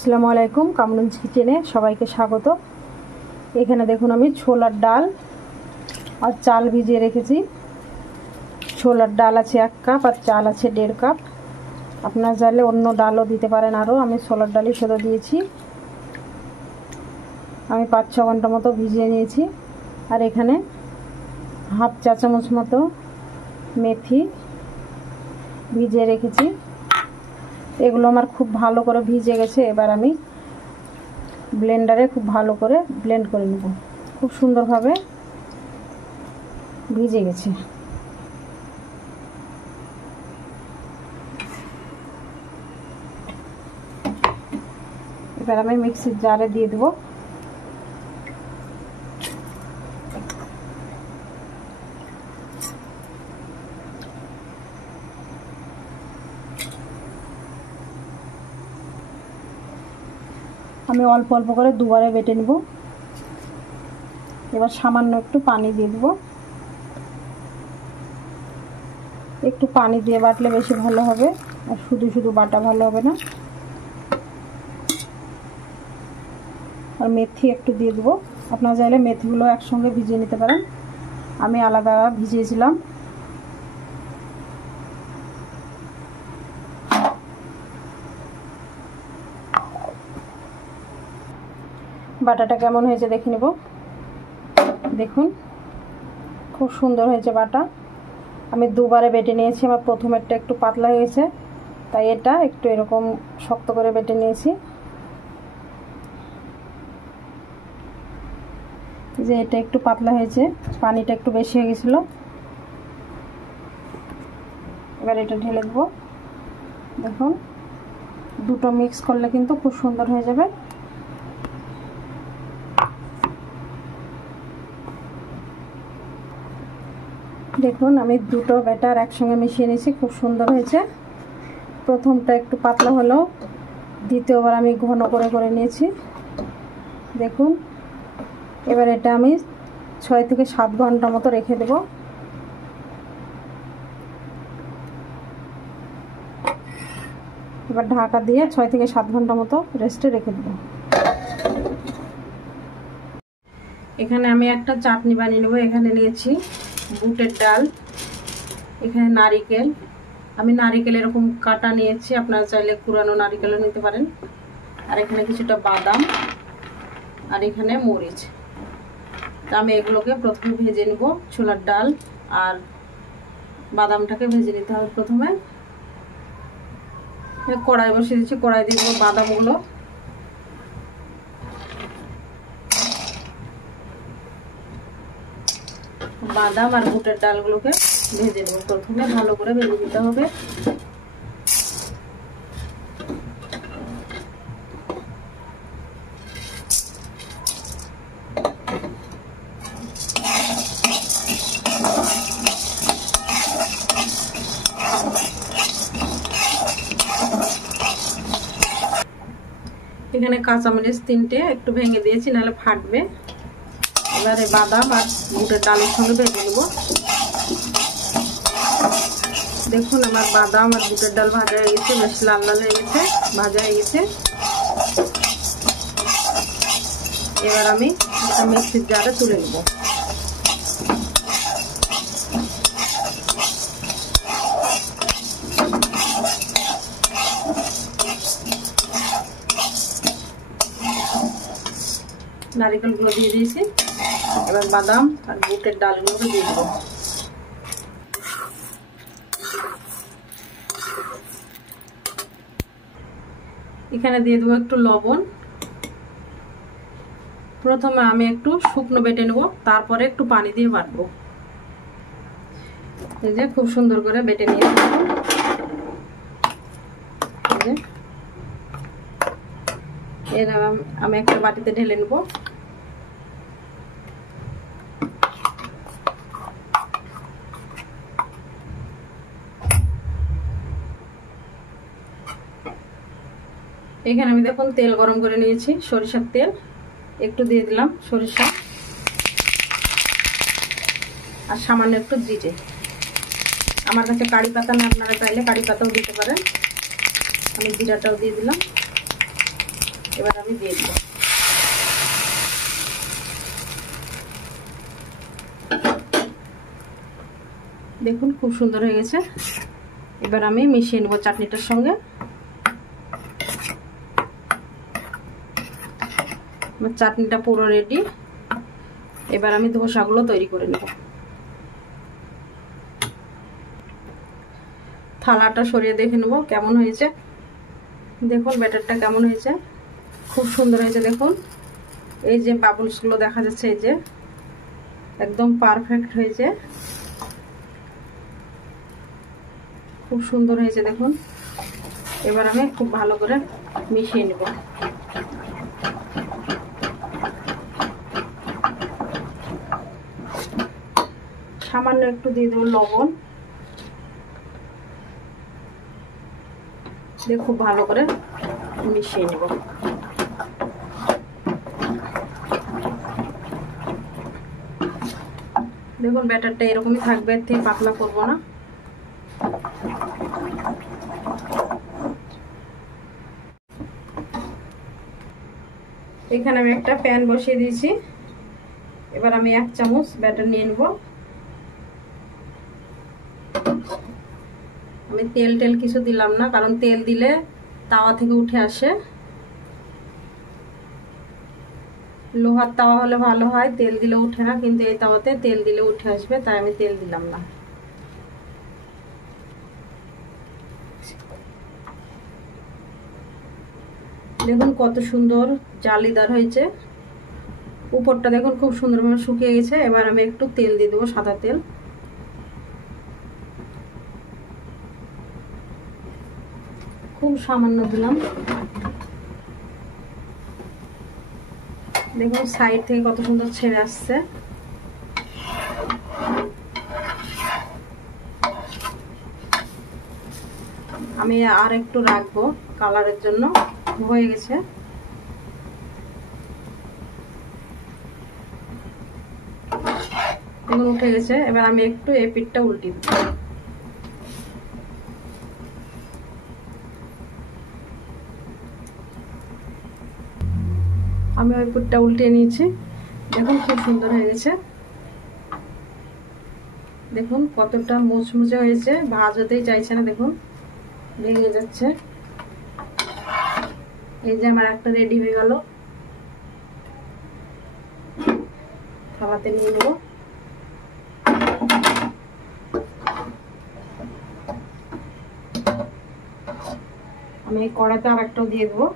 আসসালামু আলাইকুম, কামরুনস কিচেনে সবাইকে স্বাগত। এখানে দেখুন আমি ছোলার ডাল আর চাল ভিজিয়ে রেখেছি। ছোলার ডাল আছে 1 কাপ আর চাল আছে 1.5 কাপ। আপনারা চাইলে অন্য ডালও দিতে পারেন, আরও আমি ছোলার ডালই শুধু দিয়েছি। আমি 5-6 ঘন্টা মতো ভিজিয়ে নিয়েছি। আর এখানে হাফ চা চামচ মতো মেথি ভিজিয়ে রেখেছি। এগুলো আমার খুব ভালো করে ভিজে গেছে। এবার আমি ব্লেন্ডারে খুব ভালো করে ব্লেন্ড করে নেব। খুব সুন্দরভাবে ভিজে গেছে। এবার আমি মিক্সির জারে দিয়ে দেব। আমি অল্প অল্প করে দুবারে বেটে নেব। এবার সামান্য একটু পানি দিয়ে দেব। একটু পানি দিয়ে বাটলে বেশি ভালো হবে, আর শুধু শুধু বাটা ভালো হবে না। আর মেথি একটু দিয়ে দেবো। আপনারা চাইলে মেথিগুলো একসঙ্গে ভিজিয়ে নিতে পারেন, আমি আলাদা ভিজিয়েছিলাম। বাটাটা কেমন হয়েছে দেখে নেব। দেখুন খুব সুন্দর হয়েছে বাটা। আমি দুবারে বেটে নিয়েছি। আমার প্রথমেরটা একটু পাতলা হয়েছে, তাই এটা একটু এরকম শক্ত করে বেটে নিয়েছি। যে এটা একটু পাতলা হয়েছে, পানিটা একটু বেশি হয়ে গেছিল। এবার এটা ঢেলে দেবো। দেখুন দুটো মিক্স করলে কিন্তু খুব সুন্দর হয়ে যাবে। দেখুন আমি দুটো ব্যাটার একসঙ্গে মিশিয়ে নিয়েছি, খুব সুন্দর হয়েছে। প্রথমটা একটু পাতলা হলো, দ্বিতীয়বার আমি ঘন করে করে নিয়েছি। দেখুন এবার এটা আমি 6 থেকে 7 ঘন্টা মতো রেখে দেব। এবার ঢাকা দিয়ে 6 থেকে 7 ঘন্টা মতো রেস্টে রেখে দেব। এখানে আমি একটা চাটনি বানিয়ে নেব। এখানে নিয়েছি বুটের ডাল, এখানে নারিকেল। আমি নারিকেল এরকম কাটা নিয়েছি, আপনারা চাইলে কুরানো নারিকেলও নিতে পারেন। আর এখানে কিছুটা বাদাম, আর এখানে মরিচ। তা আমি এগুলোকে প্রথমে ভেজে নেব। ছোলার ডাল আর বাদামটাকে ভেজে নিতে হবে। প্রথমে কড়াই বসিয়ে দিচ্ছি, কড়াই দিয়ে দেবো বাদামগুলো। বাদাম আর বুটের ডালগুলোকে ভেজে নেব। প্রথমে ভালো করে ভেজে দিতে হবে। এখানে কাঁচামরিচ 3টে একটু ভেঙে দিয়েছি, নাহলে ফাটবে। এবারে বাদাম আর বুটের ডালের সঙ্গে ভেজে নেব। দেখুন আমার বাদাম আর বুটের ডাল ভাজা হয়ে গেছে, বেশ লাল লাল হয়ে গেছে, ভাজা হয়ে গেছে। এবার আমি একটা মিক্সির জারে তুলে নেব। নারিকেলগুলো দিয়ে দিয়েছি। এবার বাদাম আর বুটের ডালগুলোকে দিয়ে দেবো। এখানে দিয়ে দেবো একটু লবণ। প্রথমে আমি একটু শুকনো বেটে নেব, তারপরে একটু পানি দিয়ে বাটবো। এই যে খুব সুন্দর করে বেটে নিয়েছি। এর আমি একটা বাটিতে ঢেলে নেব। এখানে আমি দেখুন তেল গরম করে নিয়েছি, সরিষার তেল একটু দিয়ে দিলাম, সরিষা আর সামান্য একটু জিরে। আমার কাছে কারি পাতা না, আপনারা চাইলে কারি পাতাও দিতে পারেন। আমি জিরাটাও দিয়ে দিলাম। এবার আমি দিয়ে দেব। দেখুন খুব সুন্দর হয়ে গেছে। এবার আমি মিশিয়ে নেব চাটনিটার সঙ্গে। আমার চাটনিটা পুরো রেডি। এবার আমি ধোসাগুলো তৈরি করে নেব। থালাটা সরিয়ে দেখে নেব কেমন হয়েছে। দেখুন ব্যাটারটা কেমন হয়েছে, খুব সুন্দর হয়েছে। দেখুন এই যে বাবলসগুলো দেখা যাচ্ছে, এই যে একদম পারফেক্ট হয়েছে, খুব সুন্দর হয়েছে। দেখুন এবার আমি খুব ভালো করে মিশিয়ে নেব। সামান্য একটু দিয়ে দেবো লবণ, দিয়ে খুব ভালো করে মিশিয়ে নেব। দেখুন ব্যাটারটা এরকমই থাকবে, এর থেকে পাতলা করবো না। এখানে আমি একটা প্যান বসিয়ে দিয়েছি। এবার আমি 1 চামচ ব্যাটার নিয়ে নেব। আমি তেল কিছু দিলাম না, কারণ তেল দিলে তাওয়া থেকে উঠে আসে। লোহার তাওয়া হলে ভালো হয়, তেল দিলে উঠে না, কিন্তু এই তাওয়াতে তেল দিলে উঠে আসবে, তাই আমি তেল দিলাম না। দেখুন কত সুন্দর জালিদার হয়েছে, উপরটা দেখুন খুব সুন্দরভাবে শুকিয়ে গেছে। এবার আমি একটু তেল দিয়ে দেবো, সাদা তেল। খুব সামান্য দিলাম। দেখুন সাইড থেকে কত সুন্দর ছেড়ে আসছে। আমি আর একটু রাখবো কালারের জন্য, হয়ে গেছে। দেখুন উঠে গেছে। এবার আমি একটু এই পিঠটা উল্টে দেব। আমি ওই পিঠটা উল্টে নিয়েছি। দেখুন খুব সুন্দর হয়ে গেছে। দেখুন কতটা মুচমুচে হয়েছে, ভাজ হতেই চাইছে না, দেখুন ভেঙে যাচ্ছে। এই যে আমার একটা রেডি হয়ে গেল, থালাতে নিয়ে নেব। আমি এই কড়াইতে আর একটাও দিয়ে দেবো।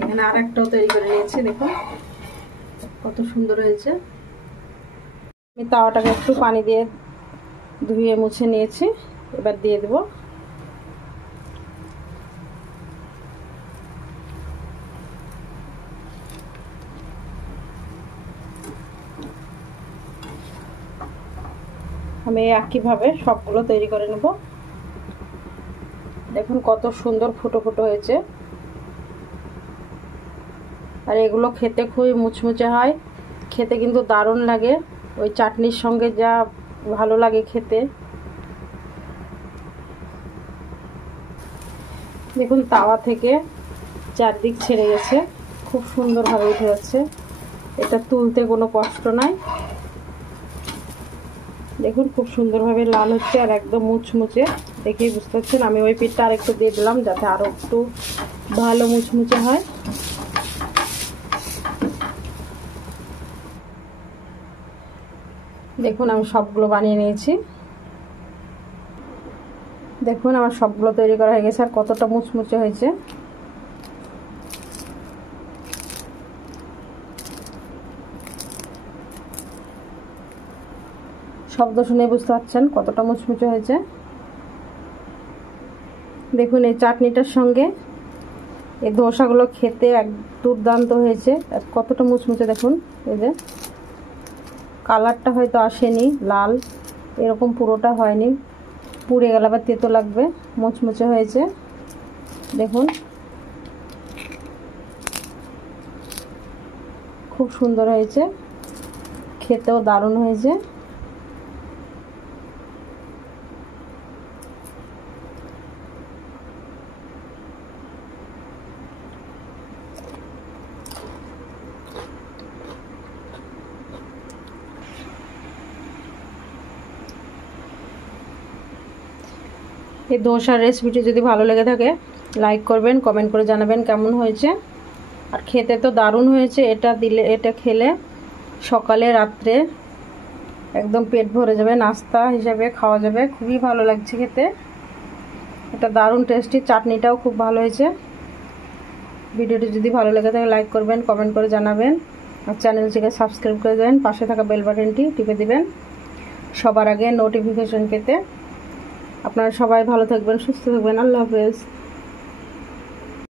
এখানে আর একটাও তৈরি করে নিয়েছি। দেখুন কত সুন্দর হয়েছে। আমি তাওয়াটাকে একটু পানি দিয়ে ধুয়ে মুছে নিয়েছি। এবার দিয়ে দেব। আমি একইভাবে সবগুলো তৈরি করে নেব। দেখুন কত সুন্দর ফুটো ফুটো হয়েছে, আর এগুলো খেতে খুবই মুচমুচে হয়, খেতে কিন্তু দারুণ লাগে। ওই চাটনির সঙ্গে যা ভালো লাগে খেতে। দেখুন তাওয়া থেকে চারদিক ছেড়ে গেছে, খুব সুন্দরভাবে উঠে যাচ্ছে। এটা তুলতে কোনো কষ্ট নাই। দেখুন খুব সুন্দরভাবে লাল হচ্ছে আর একদম মুচমুচে, দেখেই বুঝতে পারছেন। আমি ওই পিঠটা আর একটু দিয়ে দিলাম যাতে আরো একটু ভালো মুচমুচে হয়। দেখুন আমি সবগুলো বানিয়ে নিয়েছি। দেখুন আমার সবগুলো তৈরি করা হয়ে গেছে, আর কতটা মুচমুচে হয়েছে। শব্দ শুনে বুঝতে পারছেন কতটা মুচমুচে হয়েছে। দেখুন এই চাটনিটার সঙ্গে এই ধোসাগুলো খেতে এক দুর্দান্ত হয়েছে, আর কতটা মুচমুচে। দেখুন এই যে কালারটা হয়তো আসেনি লাল, এরকম পুরোটা হয়নি, পুড়ে গেলে আবার তেতো লাগবে। মুচমুচে হয়েছে দেখুন। খুব সুন্দর হয়েছে, খেতেও দারুণ হয়েছে। এই ধোসার রেসিপিটি যদি ভালো লেগে থাকে লাইক করবেন, কমেন্ট করে জানাবেন কেমন হয়েছে। আর খেতে তো দারুণ হয়েছে। এটা খেলে সকালে রাত্রে একদম পেট ভরে যাবে, নাস্তা হিসাবে খাওয়া যাবে, খুবই ভালো লাগছে খেতে। এটা দারুণ টেস্টি, চাটনিটাও খুব ভালো হয়েছে। ভিডিওটি যদি ভালো লেগে থাকে লাইক করবেন, কমেন্ট করে জানাবেন, আর চ্যানেলটিকে সাবস্ক্রাইব করে দেবেন, পাশে থাকা বেল বাটনটি টিপে দিবেন সবার আগে নোটিফিকেশন পেতে। আপনারা সবাই ভালো থাকবেন, সুস্থ থাকবেন। আল্লাহ হাফেজ।